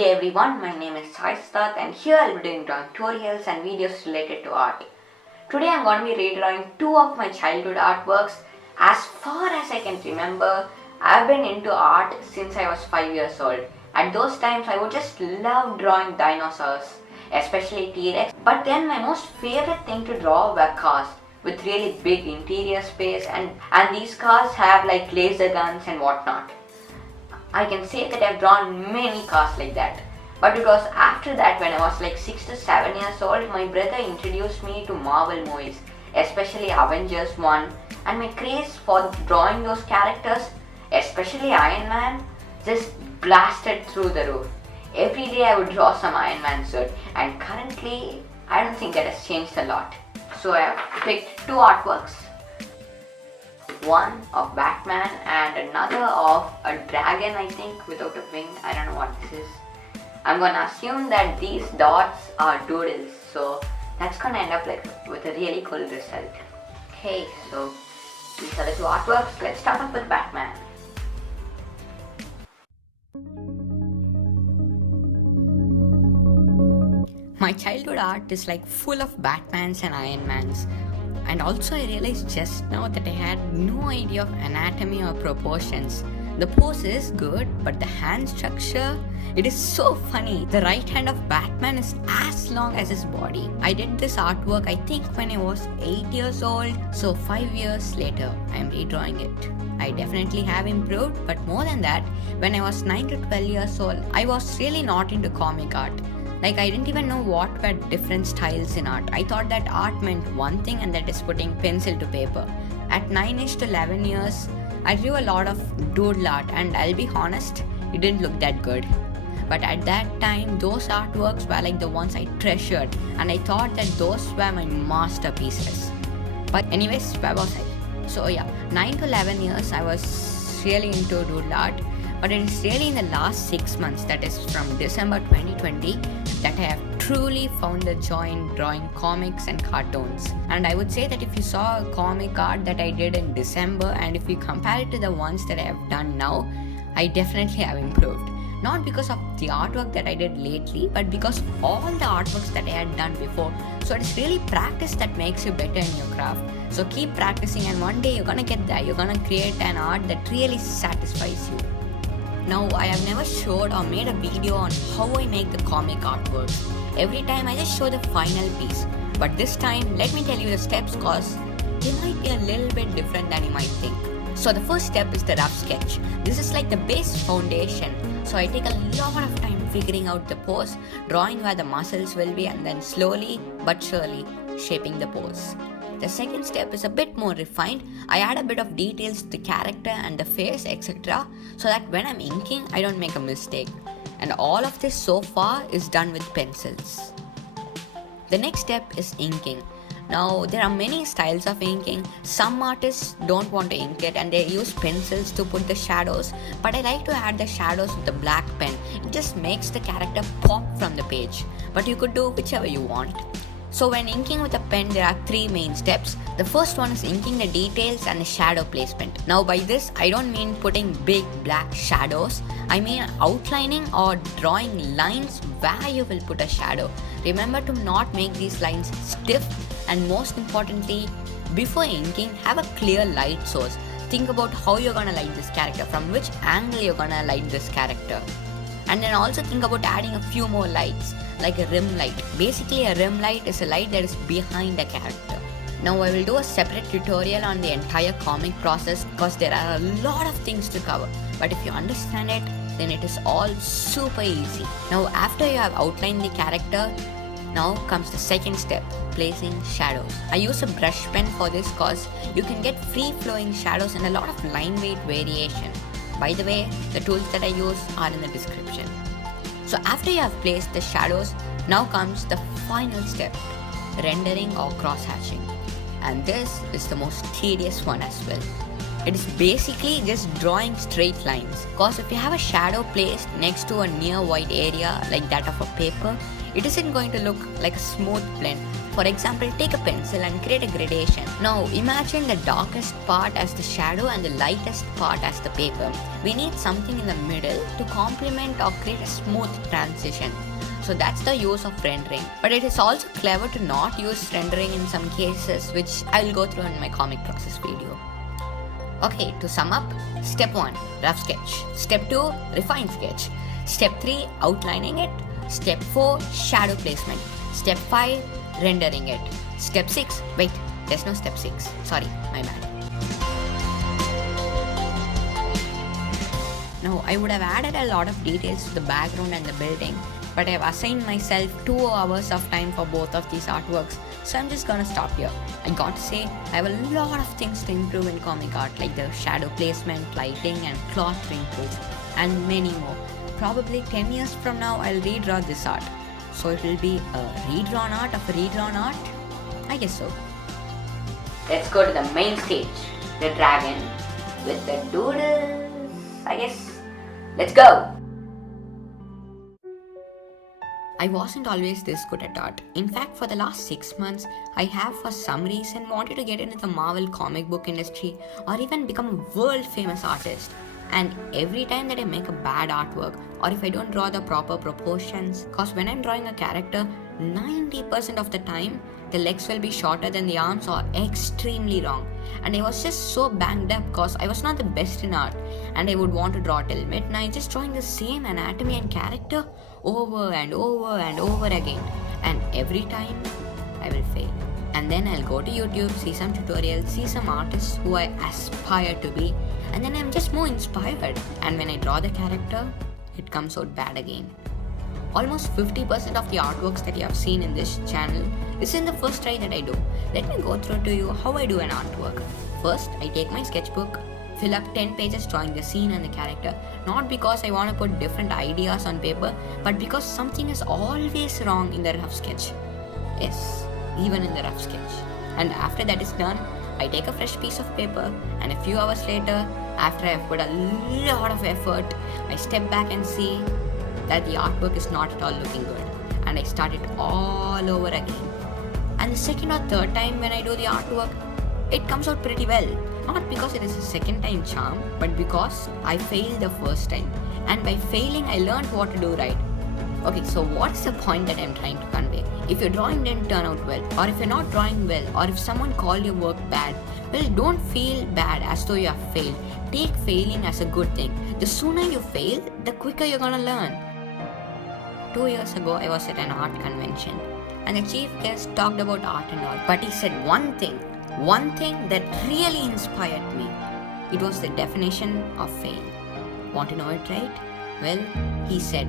day everyone, my name is Sai Siddharth and here I'll be doing drawing tutorials and videos related to art. Today I'm going to be redrawing two of my childhood artworks. As far as I can remember, I've been into art since I was 5 years old. At those times I would just love drawing dinosaurs, especially T-Rex. But then my most favorite thing to draw were cars with really big interior space and these cars have like laser guns and whatnot. I can say that I've drawn many cars like that. But it was after that, when I was like 6 to 7 years old, my brother introduced me to Marvel movies, especially Avengers 1, and my craze for drawing those characters, especially Iron Man, just blasted through the roof. Every day I would draw some Iron Man suit, and currently I don't think that has changed a lot. So I have picked two artworks. One of Batman and another of a dragon, I think, without a wing. I don't know what this is. I'm gonna assume that these dots are doodles, so that's gonna end up like with a really cool result. Okay, so these are the two artworks. Let's start off with Batman. My childhood art is like full of Batmans and Iron Mans. And also I realized just now that I had no idea of anatomy or proportions. The pose is good, but the hand structure, it is so funny. The right hand of Batman is as long as his body. I did this artwork I think when I was 8 years old, so 5 years later I am redrawing it. I definitely have improved, but more than that, when I was 9 to 12 years old, I was really not into comic art. Like, I didn't even know what were different styles in art. I thought that art meant one thing, and that is putting pencil to paper. At 9ish to 11 years, I drew a lot of doodle art, and I'll be honest, it didn't look that good. But at that time, those artworks were like the ones I treasured, and I thought that those were my masterpieces. But anyways, where was I? So yeah, 9 to 11 years, I was really into doodle art. But it is really in the last 6 months, that is from December 2020, that I have truly found the joy in drawing comics and cartoons. And I would say that if you saw a comic art that I did in December and if you compare it to the ones that I have done now, I definitely have improved. Not because of the artwork that I did lately, but because of all the artworks that I had done before. So it is really practice that makes you better in your craft. So keep practicing and one day you're gonna get there. You're gonna create an art that really satisfies you. Now, I have never showed or made a video on how I make the comic artwork. Every time I just show the final piece. But this time, let me tell you the steps cause they might be a little bit different than you might think. So the first step is the rough sketch. This is like the base foundation. So I take a lot of time figuring out the pose, drawing where the muscles will be and then slowly but surely shaping the pose. The second step is a bit more refined. I add a bit of details to the character and the face, etc. so that when I'm inking, I don't make a mistake. And all of this so far is done with pencils. The next step is inking. Now, there are many styles of inking. Some artists don't want to ink it and they use pencils to put the shadows. But I like to add the shadows with the black pen. It just makes the character pop from the page. But you could do whichever you want. So when inking with a pen, there are 3 main steps. The first one is inking the details and the shadow placement. Now by this, I don't mean putting big black shadows. I mean outlining or drawing lines where you will put a shadow. Remember to not make these lines stiff, and most importantly, before inking, have a clear light source. Think about how you're gonna light this character, from which angle you're gonna light this character. And then also think about adding a few more lights, like a rim light. Basically, a rim light is a light that is behind a character. Now I will do a separate tutorial on the entire comic process because there are a lot of things to cover. But if you understand it, then it is all super easy. Now after you have outlined the character, now comes the second step, placing shadows. I use a brush pen for this cause you can get free flowing shadows and a lot of line weight variation. By the way, the tools that I use are in the description. So after you have placed the shadows, now comes the final step, rendering or cross-hatching. And this is the most tedious one as well. It is basically just drawing straight lines. Because if you have a shadow placed next to a near white area like that of a paper, it isn't going to look like a smooth blend. For example, take a pencil and create a gradation. Now imagine the darkest part as the shadow and the lightest part as the paper. We need something in the middle to complement or create a smooth transition. So that's the use of rendering. But it is also clever to not use rendering in some cases, which I will go through in my comic process video. Okay, to sum up, step 1, rough sketch. Step 2, refine sketch. Step 3, outlining it. Step 4, shadow placement. Step 5, rendering it. Step 6, wait, there's no step 6. Sorry, my bad. Now, I would have added a lot of details to the background and the building, but I have assigned myself 2 hours of time for both of these artworks, so I'm just gonna stop here. I got to say, I have a lot of things to improve in comic art, like the shadow placement, lighting, and cloth wrinkles, and many more. Probably 10 years from now, I'll redraw this art. So it will be a redrawn art of a redrawn art? I guess so. Let's go to the main stage, the dragon, with the doodles, I guess. Let's go! I wasn't always this good at art. In fact, for the last 6 months, I have for some reason wanted to get into the Marvel comic book industry or even become a world famous artist. And every time that I make a bad artwork or if I don't draw the proper proportions, cause when I'm drawing a character, 90% of the time, the legs will be shorter than the arms or extremely wrong. And I was just so banged up cause I was not the best in art and I would want to draw till midnight just drawing the same anatomy and character over and over and over again. And every time, I will fail. And then I'll go to YouTube, see some tutorials, see some artists who I aspire to be, and then I'm just more inspired. And when I draw the character, it comes out bad again. Almost 50% of the artworks that you have seen in this channel is in the first try that I do. Let me go through to you how I do an artwork. First, I take my sketchbook, fill up 10 pages drawing the scene and the character, not because I want to put different ideas on paper, but because something is always wrong in the rough sketch. Yes, even in the rough sketch. And after that is done, I take a fresh piece of paper and a few hours later, after I have put a lot of effort, I step back and see that the artwork is not at all looking good. And I start it all over again. And the second or third time when I do the artwork, it comes out pretty well. Not because it is a second time charm, but because I failed the first time. And by failing, I learned what to do right. Okay, so what's the point that I'm trying to convey? If your drawing didn't turn out well, or if you're not drawing well, or if someone called your work bad, well, don't feel bad as though you have failed. Take failing as a good thing. The sooner you fail, the quicker you're gonna learn. 2 years ago, I was at an art convention, and the chief guest talked about art and all, but he said one thing that really inspired me. It was the definition of fail. Want to know it, right? Well, he said,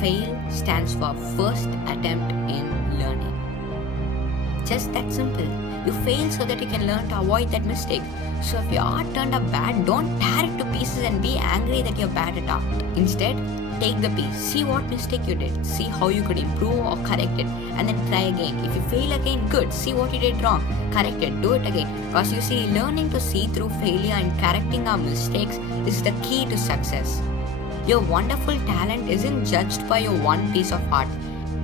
fail stands for first attempt in learning. Just that simple. You fail so that you can learn to avoid that mistake. So if your art turned up bad, don't tear it to pieces and be angry that you're bad at art. Instead, take the piece, see what mistake you did, see how you could improve or correct it, and then try again. If you fail again, good, see what you did wrong, correct it, do it again. Because you see, learning to see through failure and correcting our mistakes is the key to success. Your wonderful talent isn't judged by your one piece of art.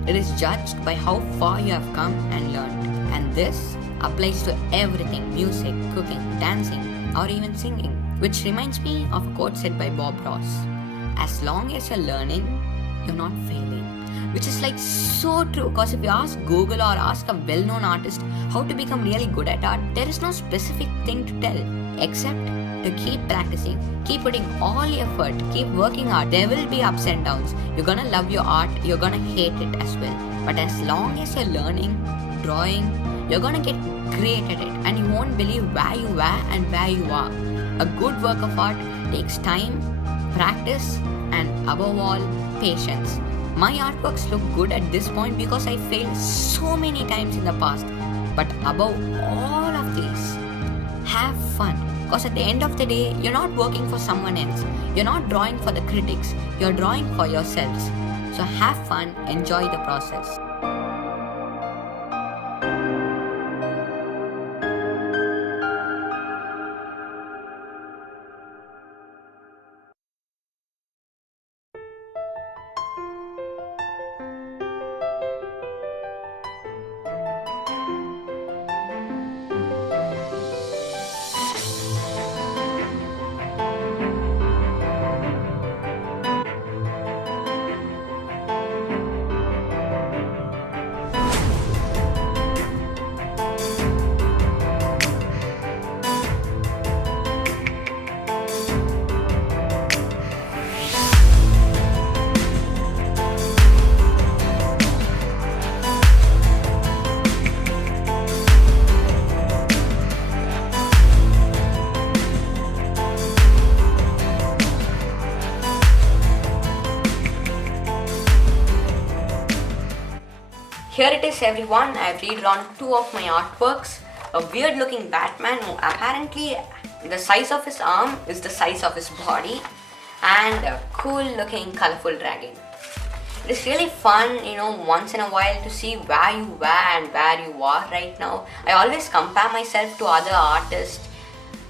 It is judged by how far you have come and learned. And this applies to everything: music, cooking, dancing, or even singing. Which reminds me of a quote said by Bob Ross. As long as you're learning, you're not failing. Which is like so true, because if you ask Google or ask a well-known artist how to become really good at art, there is no specific thing to tell except to keep practicing, keep putting all your effort, keep working hard. There will be ups and downs. You're gonna love your art, you're gonna hate it as well. But as long as you're learning, drawing, you're gonna get great at it, and you won't believe where you were and where you are. A good work of art takes time, practice, and above all, patience. My artworks look good at this point because I failed so many times in the past. But above all of these, have fun. Because at the end of the day, you're not working for someone else. You're not drawing for the critics. You're drawing for yourselves. So have fun, enjoy the process. Here it is everyone, I've redrawn two of my artworks. A weird looking Batman who apparently the size of his arm is the size of his body, and a cool looking colorful dragon. It's really fun, once in a while to see where you were and where you are right now. I always compare myself to other artists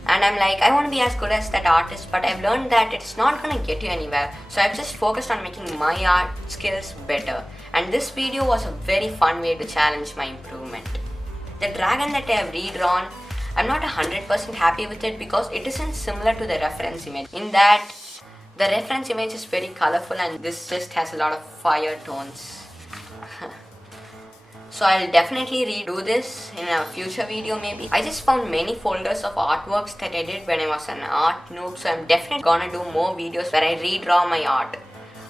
and I'm like, I want to be as good as that artist, but I've learned that it's not going to get you anywhere. So I've just focused on making my art skills better. And this video was a very fun way to challenge my improvement. The dragon that I have redrawn, I'm not 100% happy with it because it isn't similar to the reference image. In that, the reference image is very colorful and this just has a lot of fire tones. So I'll definitely redo this in a future video maybe. I just found many folders of artworks that I did when I was an art noob, so I'm definitely gonna do more videos where I redraw my art.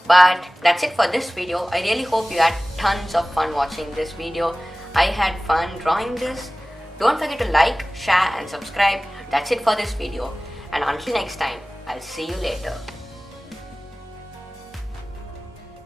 But that's it for this video. I really hope you had tons of fun watching this video. I had fun drawing this. Don't forget to like, share and subscribe. That's it for this video. And until next time, I'll see you later.